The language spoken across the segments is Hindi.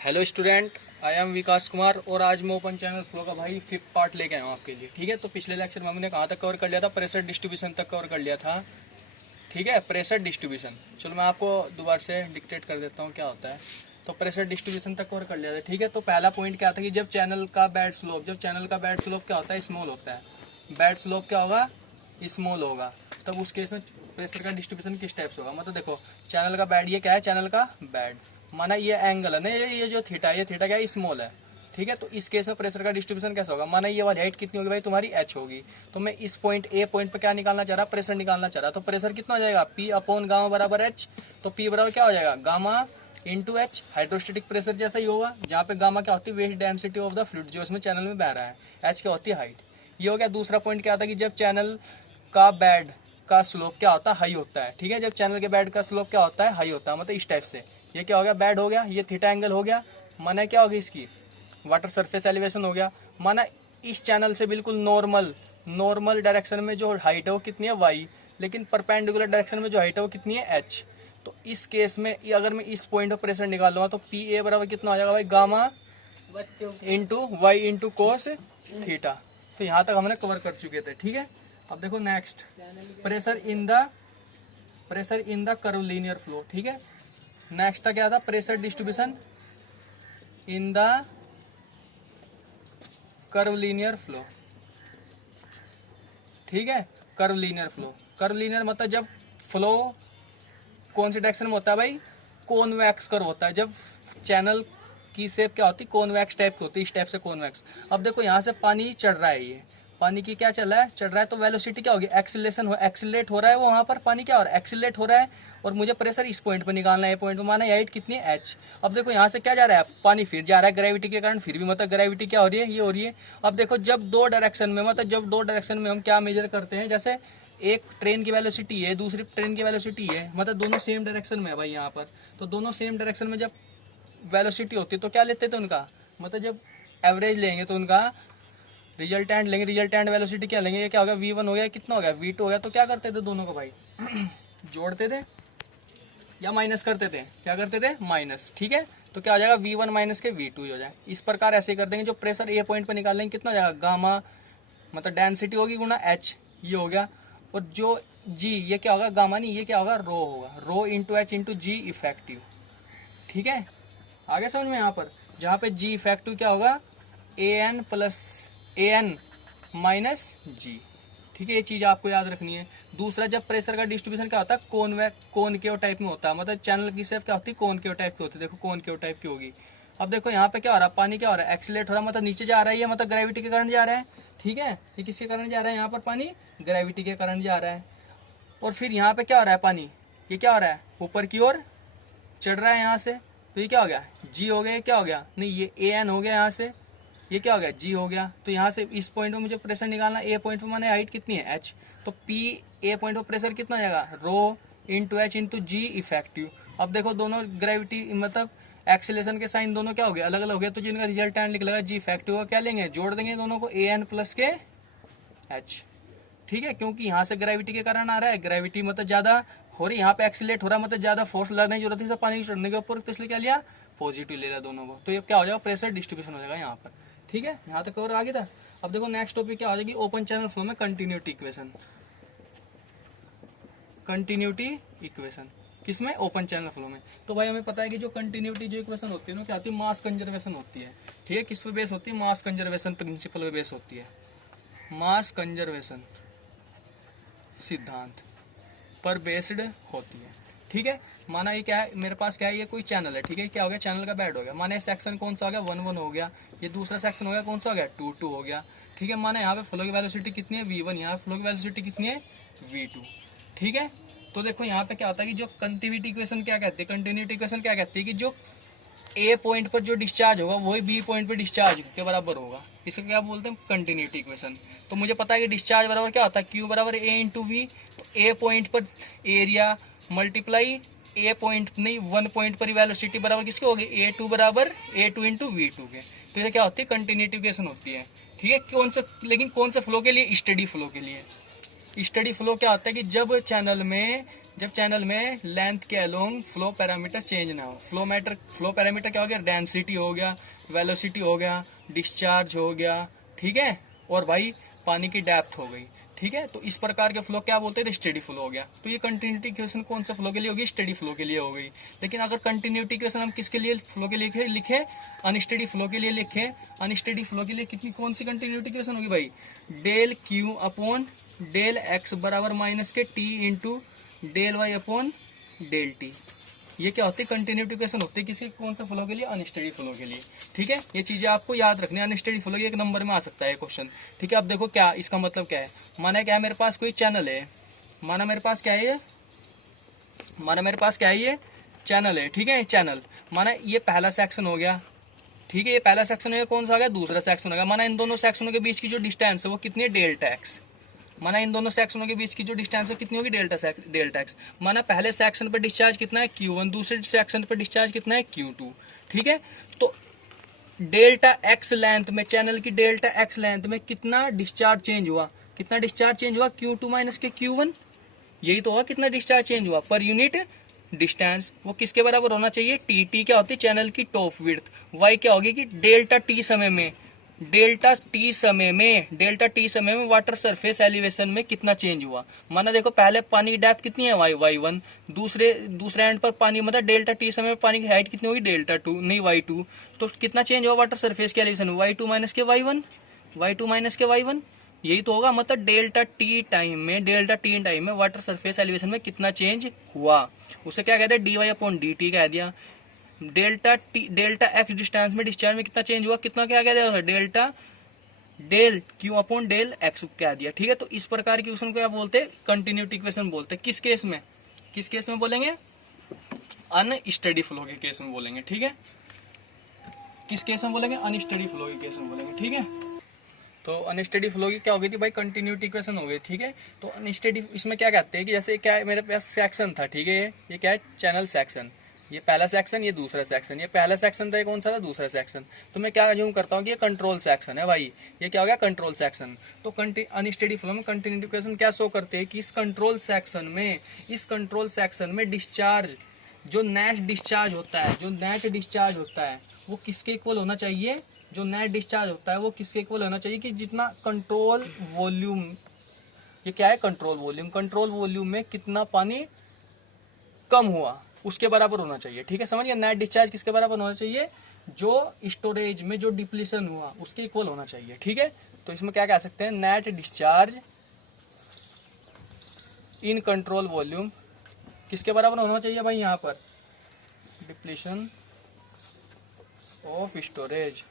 हेलो स्टूडेंट, आई एम विकास कुमार और आज मैं ओपन चैनल फ्लो का भाई 5th पार्ट लेके आया हूँ आपके लिए। ठीक है, तो पिछले लेक्चर में हमने कहाँ तक कवर कर लिया था? प्रेशर डिस्ट्रीब्यूशन तक कवर कर लिया था। ठीक है, प्रेशर डिस्ट्रीब्यूशन। चलो मैं आपको दोबारा से डिक्टेट कर देता हूँ क्या होता है। तो प्रेशर डिस्ट्रीब्यूशन तक कवर कर लिया था। ठीक है, तो पहला पॉइंट क्या था कि जब चैनल का बेड स्लोप क्या होता है? स्मॉल होता है। बेड स्लोप क्या होगा? स्मॉल होगा। तब उस केस में प्रेशर का डिस्ट्रीब्यूशन किस टाइप से होगा? मतलब देखो, चैनल का बेड, ये क्या है? चैनल का बेड माना ये एंगल है ना, ये जो थीटा है, ये थीटा क्या है? स्मॉल है। ठीक है, तो इस केस में प्रेशर का डिस्ट्रीब्यूशन कैसा होगा? माना ये वाली हाइट कितनी होगी भाई? तुम्हारी एच होगी। तो मैं इस पॉइंट ए पॉइंट पे क्या निकालना चाह रहा? प्रेशर निकालना चाह रहा। तो प्रेशर कितना हो जाएगा? पी अपॉन गामा बराबर एच। तो पी बराबर क्या हो जाएगा? Gamma into H. Hydrostatic pressure जैसा ही होगा, जहाँ पे गामा क्या होती है? Weight density of the fluid जो इसमें चैनल में बह रहा है। एच क्या होती है? हाइट। ये हो गया। दूसरा पॉइंट क्या था कि जब चैनल का बेड का स्लोप क्या होता है? हाई होता है। ठीक है, जब चैनल के बेड का स्लोप क्या होता है? हाई होता है। मतलब इस टाइप से ये क्या हो गया? बेड हो गया, ये थीटा एंगल हो गया। माना क्या होगी इसकी? वाटर सरफेस एलिवेशन हो गया। माना इस चैनल से बिल्कुल नॉर्मल डायरेक्शन में जो हाइट है वो कितनी है? वाई। लेकिन परपेंडिकुलर डायरेक्शन में जो हाइट है वो कितनी है? एच। तो इस केस में अगर मैं इस पॉइंट पर प्रेशर निकाल लूंगा तो पी ए बराबर कितना हो जाएगा भाई? Gamma into Y into cos theta. तो यहाँ तक हमने कवर कर चुके थे। ठीक है, अब देखो next, pressure in the curvilinear flow. ठीक है, नेक्स्ट क्या था? Pressure distribution in the curvilinear flow. ठीक है, कर्वलीनियर मतलब जब फ्लो कौन से डायरेक्शन में होता है भाई? कॉन्वेक्स कर्व होता है। जब चैनल की शेप क्या होती है? कॉन्वेक्स टाइप की होती है। इस टाइप से कॉन्वेक्स। अब देखो यहाँ से पानी चढ़ रहा है, ये पानी की क्या चल रहा है? चढ़ रहा है। तो वेलोसिटी क्या होगी? एक्सीलरेट हो रहा है वो, वहाँ पर पानी क्या हो रहा है? एक्सीलरेट हो रहा है। और मुझे प्रेशर इस पॉइंट पर निकालना है। पॉइंट पर माना हाइट कितनी है? एच। अब देखो यहाँ से क्या जा रहा है? पानी फिर जा रहा है ग्रेविटी के कारण, फिर भी मतलब ग्रेविटी क्या हो रही है? ये हो रही है। अब देखो जब दो डायरेक्शन में हम क्या मेजर करते हैं, जैसे एक ट्रेन की वेलोसिटी है, दूसरी ट्रेन की वेलोसिटी है, मतलब दोनों सेम डायरेक्शन में है भाई यहाँ पर। तो दोनों सेम डायरेक्शन में जब वेलोसिटी होती है तो क्या लेते थे उनका? मतलब जब एवरेज लेंगे तो उनका रिजल्टेंट लेंगे। रिजल्टेंट वेलोसिटी क्या लेंगे? ये क्या हो गया? v1 हो गया, कितना हो गया? v2 हो गया। तो क्या करते थे दोनों को भाई? जोड़ते थे या माइनस करते थे? क्या करते थे? माइनस। ठीक है, तो क्या हो जाएगा? v1 माइनस के v2 हो जाए। इस प्रकार ऐसे कर देंगे। जो प्रेशर ए पॉइंट पर निकाल लेंगे कितना हो जाएगा? गामा मतलब डेंसिटी होगी गुना एच, ये हो गया। और जो जी, ये क्या होगा? गामा नहीं, ये क्या होगा? रो होगा। रो इंटू एच इंटू जी इफेक्टिव। ठीक है, आगे समझ में? यहाँ पर जहाँ पे जी इफेक्टिव क्या होगा? A N plus A N minus जी। ठीक है, ये चीज़ आपको याद रखनी है। दूसरा, जब प्रेशर का डिस्ट्रीब्यूशन क्या होता है? कॉनकेव टाइप में होता है। मतलब चैनल की शेप क्या होती है? कॉनकेव टाइप की होती है। देखो कॉनकेव टाइप की होगी। अब देखो यहाँ पे क्या हो रहा है? पानी क्या हो रहा है? एक्सीलरेट हो रहा है, मतलब नीचे जा रहा है। ये मतलब ग्रेविटी के कारण जा रहा है। ठीक है, ये किसके कारण जा रहा है? यहाँ पर पानी ग्रेविटी के कारण जा रहा है। और फिर यहाँ पे क्या हो रहा है? पानी ये क्या हो रहा है? ऊपर की ओर चढ़ रहा है यहाँ से। तो ये क्या हो गया? जी हो गया। ये क्या हो गया? नहीं, ये ए एन हो गया यहाँ से। ये क्या हो गया? जी हो गया। तो यहाँ से इस पॉइंट पे मुझे प्रेशर निकालना। ए पॉइंट पे माने हाइट कितनी है? एच। तो पी ए पॉइंट पे प्रेशर कितना हो जाएगा? रो इंटू एच इंटू जी इफेक्टिव। अब देखो दोनों ग्रेविटी मतलब एक्सेलेशन के साइन दोनों क्या हो गए? अलग अलग हो गया। तो जिनका रिजल्टेंट निकलेगा जी इफेक्टिव का, क्या लेंगे? जोड़ देंगे दोनों को, ए एन प्लस के एच। ठीक है, क्योंकि यहाँ से ग्रेविटी के कारण आ रहा है। ग्रेविटी मतलब ज्यादा हो रही, यहाँ पे एक्सीलेट हो रहा है, मतलब ज्यादा फोर्स लगने की जरूरत है पानी चढ़ने के ऊपर। तो इसलिए क्या लिया? पॉजिटिव ले लिया दोनों को। तो ये क्या हो जाएगा? प्रेशर डिस्ट्रीब्यूशन हो जाएगा यहाँ पर। ठीक है, यहाँ तक कवर आ गया था। अब देखो नेक्स्ट टॉपिक क्या हो जाएगी? ओपन चैनल फ्लो में कंटिन्यूटी इक्वेशन। कंटिन्यूटी इक्वेशन किसमें? ओपन चैनल फ्लो में। तो भाई हमें पता है कि जो कंटिन्यूटी जो इक्वेशन होती है ना, क्या होती है? मास कंजर्वेशन होती है। ठीक है, किस पे बेस होती है? मास कंजर्वेशन प्रिंसिपल पे बेस होती है। मास कंजर्वेशन सिद्धांत पर बेस्ड होती है। ठीक है, माना ये क्या है? मेरे पास क्या है? ये कोई चैनल है। ठीक है, क्या हो गया? चैनल का बेड हो गया। माना ये सेक्शन कौन सा हो गया? 1 1 हो गया। ये दूसरा सेक्शन हो गया, कौन सा हो गया? 2 2 हो गया। ठीक है, माना यहाँ पे फ्लो की वेलोसिटी कितनी है? v1। यहाँ पे फ्लो की वेलोसिटी कितनी है? v2। ठीक है, तो देखो यहाँ पे क्या होता है कि जो कंटिन्यूटी इक्वेशन क्या कहती है? कंटिन्यूटी इक्वेशन क्या कहती है कि जो ए पॉइंट पर जो डिस्चार्ज होगा वही बी पॉइंट पर डिस्चार्ज के बराबर होगा। इसे क्या बोलते हैं? Continuity equation. तो मुझे पता है कि डिस्चार्ज बराबर क्या होता है? क्यू बराबर ए इंटू वी। तो ए पॉइंट पर एरिया मल्टीप्लाई ए पॉइंट नहीं, 1 पॉइंट पर वेलोसिटी बराबर किसके होगी? A2 बराबर A2 इंटू V2 के। तो ये क्या होती है? कंटिन्यूटी इक्वेशन होती है। ठीक है, कौन सा, लेकिन कौन सा फ्लो के लिए? स्टेडी फ्लो के लिए। स्टडी फ्लो क्या होता है कि जब चैनल में लेंथ के अलोंग फ्लो पैरामीटर चेंज ना हो। फ्लो पैरामीटर क्या हो गया, डेंसिटी हो गया, वेलोसिटी हो गया, डिस्चार्ज हो गया, ठीक है, और भाई पानी की डेप्थ हो गई, ठीक है। तो इस प्रकार के फ्लो क्या बोलते हैं, स्टडी फ्लो हो गया। तो ये कंटिन्यूटी इक्वेशन कौन सा फ्लो के लिए होगी, स्टडी फ्लो के लिए हो गई। लेकिन अगर कंटिन्यूटी इक्वेशन हम किसके लिए फ्लो के लिए लिखे, अनस्टडी फ्लो के लिए लिखे। अनस्टडी फ्लो के लिए कितनी कौन सी कंटिन्यूटी इक्वेशन होगी भाई, del Q upon del X बराबर minus K T into del Y upon del T. ये क्या होती है, कंटिन्यूटी इक्वेशन होती है किसी कौन सा फ्लो के लिए, अनस्टडी फ्लो के लिए, ठीक है। ये चीजें आपको याद रखनी है। अनस्टडी फ्लो ये एक नंबर में आ सकता है क्वेश्चन, ठीक है। अब देखो क्या इसका मतलब क्या है, माना क्या है मेरे पास कोई चैनल है, माना मेरे पास क्या है ये चैनल है, ठीक है। चैनल माना ये पहला सेक्शन हो गया, ठीक है, ये पहला सेक्शन हो गया, कौन सा हो गया, दूसरा सेक्शन हो गया। माना इन दोनों सेक्शनों के बीच की जो डिस्टेंस है वो कितनी है, डेल्टा एक्स। माना इन दोनों सेक्शनों के बीच की जो डिस्टेंस है कितनी होगी, डेल्टा एक्स। माना पहले सेक्शन पर डिस्चार्ज कितना है, Q1, दूसरे सेक्शन पर डिस्चार्ज कितना है, Q2, ठीक है। तो डेल्टा एक्स लेंथ में, चैनल की डेल्टा एक्स लेंथ में कितना डिस्चार्ज चेंज हुआ, Q2 माइनस के Q1, यही तो होगा कितना डिस्चार्ज चेंज हुआ पर यूनिट डिस्टेंस। वो किसके बराबर होना चाहिए, टी क्या होती है, चैनल की टॉप विड्थ। वाई क्या होगी कि डेल्टा टी समय में वाटर सरफेस एलिवेशन में कितना चेंज हुआ। माना देखो पहले पानी की डेप्थ कितनी है, y1, दूसरे एंड पर पानी मतलब डेल्टा टी समय में पानी की हाइट कितनी होगी, डेल्टा 2 नहीं y2। तो कितना चेंज हुआ वाटर सरफेस के एलिवेशन, y2 माइनस के y1, यही तो होगा। मतलब डेल्टा टी टाइम में वाटर सरफेस एलिवेशन में कितना चेंज हुआ, उसे क्या कहते हैं, dy अपॉन dt कह दिया। डेल्टा एक्स डिस्टेंस में डिस्चार्ज में कितना चेंज हुआ, कितना क्या कह दिया, del Q upon del X कह दिया, ठीक है। तो इस प्रकार की इक्वेशन को क्या बोलते हैं, कंटिन्यूटी इक्वेशन बोलते हैं। किस केस में बोलेंगे, अनस्टडी फ्लो के केस में बोलेंगे, ठीक है। किस केस में बोलेंगे, अनस्टडी फ्लो के केस में बोलेंगे, ठीक है। तो अनस्टडी फ्लो की क्या हो गई थी भाई, कंटिन्यूटी इक्वेशन हो गई, ठीक है। तो अनस्टडी इसमें क्या कहते हैं कि जैसे क्या है, मेरे पास सेक्शन था, ठीक है, ये क्या है, चैनल सेक्शन, ये पहला सेक्शन, ये दूसरा सेक्शन, ये पहला सेक्शन था, ये कौन सा था, दूसरा सेक्शन। तो मैं क्या अज्यूम करता हूँ कि ये कंट्रोल सेक्शन है भाई, ये क्या हो गया, कंट्रोल सेक्शन। तो अनस्टडी फ्लो में कंटिन्यूटी इक्वेशन क्या शो करते हैं कि इस कंट्रोल सेक्शन में डिस्चार्ज, जो नेट डिस्चार्ज होता है वो किसके इक्वल होना चाहिए, जो नेट डिस्चार्ज होता है वो किसके इक्वल होना चाहिए कि जितना कंट्रोल वॉल्यूम, ये क्या है, कंट्रोल वॉल्यूम में कितना पानी कम हुआ उसके बराबर होना चाहिए, ठीक है। समझिए, नेट डिस्चार्ज किसके बराबर होना चाहिए, जो स्टोरेज में जो डिप्लीशन हुआ उसके इक्वल होना चाहिए, ठीक है। तो इसमें क्या कह सकते हैं, net discharge in control volume किसके बराबर होना चाहिए भाई, यहाँ पर depletion of storage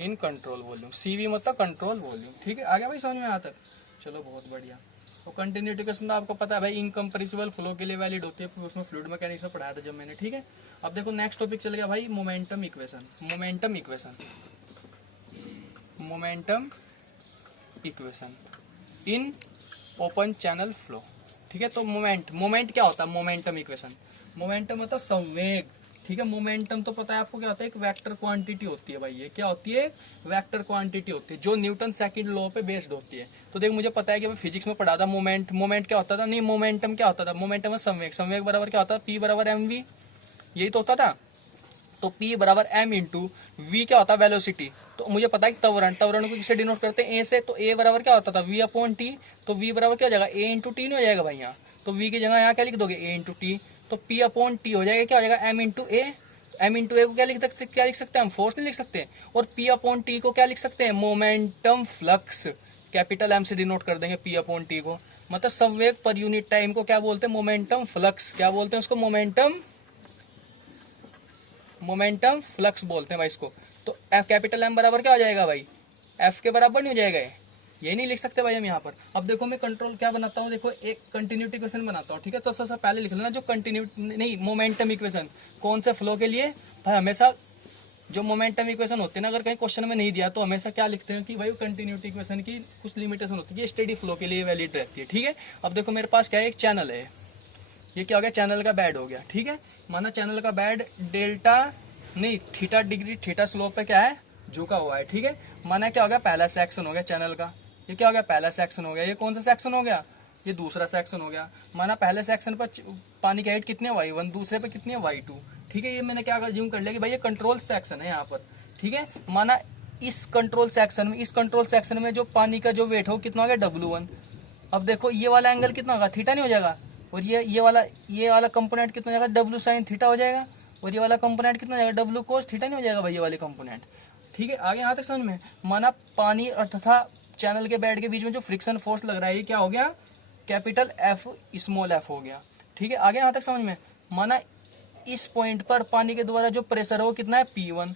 in control volume, CV मतलब कंट्रोल वॉल्यूम, ठीक है। आ गया भाई समझ में यहाँ तक, चलो बहुत बढ़िया। तो कंटिन्यूटी इक्वेशन आपको पता है भाई, इनकम्प्रेसिबल फ्लो के लिए वैलिड होती है, उसमें फ्लूइड मैकेनिक्स में पढ़ाया था जब मैंने, ठीक है। अब देखो नेक्स्ट टॉपिक चल गया भाई, momentum equation in open channel flow, ठीक है। तो मोमेंट क्या होता है, मोमेंटम इक्वेशन, मोमेंटम मतलब संवेग, ठीक है। मोमेंटम तो पता है आपको क्या होता है, एक वेक्टर क्वांटिटी होती है भाई, ये क्या होती है, वेक्टर क्वांटिटी होती है जो न्यूटन सेकंड लॉ पे बेस्ड होती है। तो देख मुझे पता है कि मैं फिजिक्स में पढ़ा था मोमेंट क्या होता था, नहीं मोमेंटम क्या होता था, मोमेंटम में संवेग बराबर क्या होता था, P बराबर mv, यही तो होता था। तो P बराबर m इंटू V क्या होता है, वेलोसिटी। तो मुझे पता है कि त्वरण को किससे डिनोट करते हैं, A से। तो A बराबर क्या होता था, V अपॉन T। तो V बराबर क्या हो जाएगा, A इंटू टी नहीं हो जाएगा भाई यहाँ। तो V की जगह यहाँ क्या लिख दोगे, A इंटू टी। तो P अपॉन टी हो जाएगा, क्या हो जाएगा, M इंटू ए। को क्या लिख सकते हैं हम, फोर्स नहीं लिख सकते। और P अपॉन टी को क्या लिख सकते हैं, मोमेंटम फ्लक्स, कैपिटल M से डिनोट कर देंगे P अपॉन टी को। मतलब संवेग पर यूनिट टाइम को क्या बोलते हैं, मोमेंटम फ्लक्स, क्या बोलते हैं उसको, मोमेंटम फ्लक्स बोलते हैं भाई इसको। तो कैपिटल M बराबर क्या हो जाएगा भाई, F के बराबर नहीं हो जाएगा, ये नहीं लिख सकते भाई हम यहाँ पर। अब देखो मैं कंट्रोल क्या बनाता हूँ, देखो एक कंटिन्यूटी इक्वेशन बनाता हूँ, ठीक है। तो सबसे पहले लिख लेना जो मोमेंटम इक्वेशन कौन से फ्लो के लिए भाई, हमेशा जो मोमेंटम इक्वेशन होते हैं ना, अगर कहीं क्वेश्चन में नहीं दिया तो हमेशा क्या लिखते हैं कि भाई कंटिन्यूटी इक्वेशन की कुछ लिमिटेशन होती है, स्टेडी फ्लो के लिए वैलिड रहती है, ठीक है। अब देखो मेरे पास क्या है, एक चैनल है, ये क्या हो गया, चैनल का बेड हो गया, ठीक है। माना चैनल का bed theta degree theta slope पे क्या है, झुका हुआ है, ठीक है। माना क्या हो गया, पहला सेक्शन हो गया चैनल का, ये क्या हो गया, पहला सेक्शन हो गया। ये कौन सा सेक्शन हो गया, ये दूसरा सेक्शन हो गया। माना पहले सेक्शन पर पानी की हाइट कितनी है y1, दूसरे पे कितनी है y2। ठीक है, ये मैंने क्या ज्यूम कर लिया कि भाई ये कंट्रोल सेक्शन है यहाँ पर। ठीक है, माना इस कंट्रोल सेक्शन में जो पानी का जो वेट हो कितना हो गया, W1। अब देखो ये वाला एंगल कितना होगा, थीटा नहीं हो जाएगा, और ये वाला कंपोनेंट कितना हो जाएगा, W sin थीटा हो जाएगा, और ये वाला कंपोनेंट कितना हो जाएगा, W cos थीटा नहीं हो जाएगा भाई ये वाले कंपोनेंट। ठीक है, आगे यहाँ तक समझ में। माना पानी और तथा चैनल के बेड के बीच में जो फ्रिक्शन फोर्स लग रहा है ये क्या हो गया, कैपिटल F स्मॉल f हो गया। ठीक है, आगे यहाँ तक समझ में। माना इस पॉइंट पर पानी के द्वारा जो प्रेशर है वो कितना है, P1।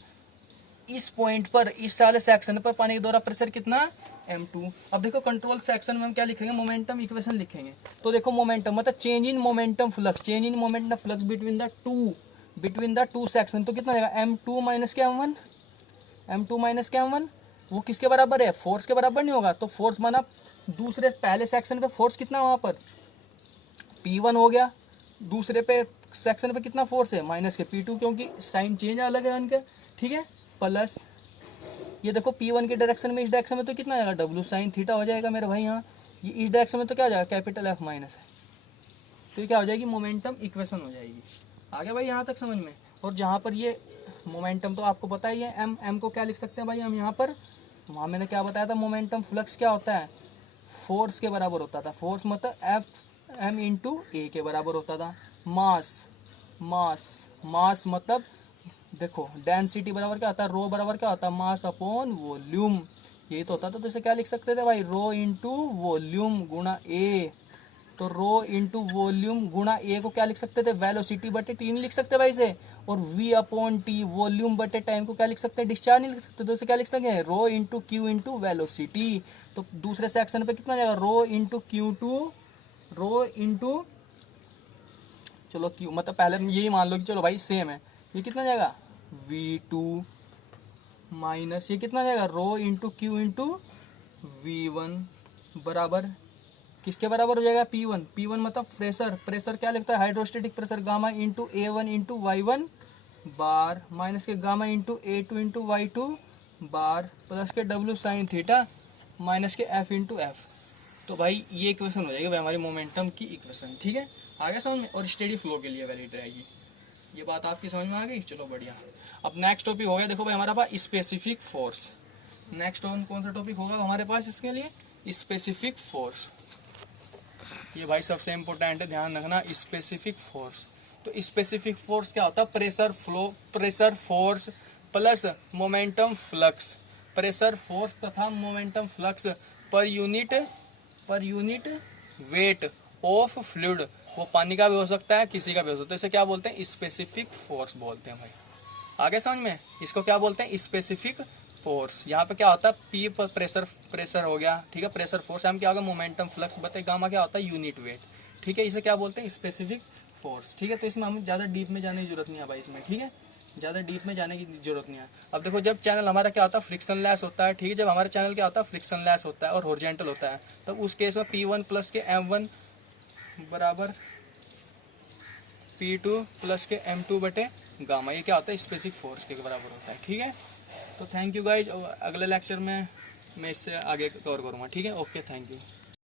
इस पॉइंट पर, इस वाले सेक्शन पर पानी के द्वारा प्रेशर कितना, M2। अब देखो कंट्रोल सेक्शन में हम क्या लिखेंगे, मोमेंटम इक्वेशन लिखेंगे। तो देखो मोमेंटम मतलब change in momentum flux between the two section. तो कितना जाएगा, M2 माइनस के M1। वो किसके बराबर है, फोर्स के बराबर नहीं होगा। तो फोर्स माना दूसरे पहले सेक्शन पे फोर्स कितना है वहां पर, P1 हो गया। दूसरे पे सेक्शन पे कितना फोर्स है, माइनस के P2, क्योंकि साइन चेंज अलग है उनके। ठीक है, प्लस ये देखो P1 की डायरेक्शन में, इस डायरेक्शन में तो कितना आएगा, W sin थीटा हो जाएगा मेरे भाई यहाँ। ये इस डायरेक्शन में तो क्या हो जाएगा, कैपिटल F माइनस है। तो ये क्या हो जाएगी, मोमेंटम इक्वेशन हो जाएगी। आगे भाई यहाँ तक समझ में। और जहाँ पर ये मोमेंटम तो आपको पता ही है, M को क्या लिख सकते हैं भाई हम यहाँ पर, वहाँ मैंने क्या बताया था, मोमेंटम फ्लक्स क्या होता है, फोर्स के बराबर होता था। फोर्स मतलब M इंटू ए के बराबर होता था। मास मतलब देखो डेंसिटी बराबर क्या होता है, रो बराबर क्या होता है, मास अपॉन वॉल्यूम, यही तो होता था। तो इसे क्या लिख सकते थे भाई, रो इंटू वॉल्यूम गुणा ए। तो रो इंटू वॉल्यूम गुणा ए को क्या लिख सकते थे, वेलोसिटी बटे टी नहीं लिख सकते भाई इसे। और v अपॉन टी वॉल्यूम बटे टाइम को क्या लिख सकते हैं, डिस्चार्ज नहीं लिख सकते। तो इसे क्या लिख सकते हैं, rho into Q into velocity. तो दूसरे सेक्शन पे कितना जाएगा, रो इंटू चलो क्यू, मतलब पहले यही मान लो कि चलो भाई सेम है। ये कितना जाएगा, v2 माइनस ये कितना जाएगा, rho into Q into v1 बराबर किसके बराबर हो जाएगा, P1 मतलब प्रेशर क्या लिखता है, hydrostatic pressure, gamma into A1 into Y1 बार माइनस के gamma into A2 into Y2 बार प्लस के W साइन थीटा माइनस के F इंटू F। तो भाई ये इक्वेशन हो जाएगी भाई हमारी मोमेंटम की इक्वेशन। ठीक है, आगे समझ में। और स्टेडी फ्लो के लिए वैलिड रहेगी। ये बात आपकी समझ में आ गई, चलो बढ़िया। अब नेक्स्ट टॉपिक हो गया, देखो भाई हमारे पास स्पेसिफिक फोर्स। नेक्स्ट कौन सा टॉपिक होगा हमारे पास इसके लिए, स्पेसिफिक फोर्स। ये भाई सबसे इम्पोर्टेंट है, ध्यान रखना, स्पेसिफिक फोर्स। तो स्पेसिफिक फोर्स क्या होता है, pressure force plus momentum flux. Pressure force तथा momentum flux per unit weight of fluid. वो पानी का भी हो सकता है, किसी का भी हो सकता है। इसे क्या बोलते हैं, स्पेसिफिक फोर्स बोलते हैं भाई। आगे समझ में, इसको क्या बोलते हैं, स्पेसिफिक फोर्स। यहाँ पे क्या होता है, पी पर प्रेशर हो गया। ठीक है, प्रेशर फोर्स, हम क्या होगा, मोमेंटम फ्लक्स बटे गामा क्या होता है, यूनिट वेट। ठीक है, इसे क्या बोलते हैं, स्पेसिफिक फोर्स। ठीक है, तो इसमें हमें ज़्यादा डीप में जाने की जरूरत नहीं है भाई इसमें। ठीक है, ज़्यादा डीप में जाने की जरूरत नहीं है। अब देखो जब चैनल हमारा क्या होता है, फ्रिक्शन लेस होता है। ठीक है, जब हमारा चैनल क्या होता है, फ्रिक्शन लेस होता है और हॉरिजॉन्टल होता है, तब उस केस में P1 प्लस के M1 बराबर P2 प्लस के M2 बटे गामा। ये क्या होता है, स्पेसिफिक फोर्स के बराबर होता है। ठीक है, तो थैंक यू गाइज। अगले लेक्चर में मैं इससे आगे कवर करूँगा। ठीक है, ओके, थैंक यू।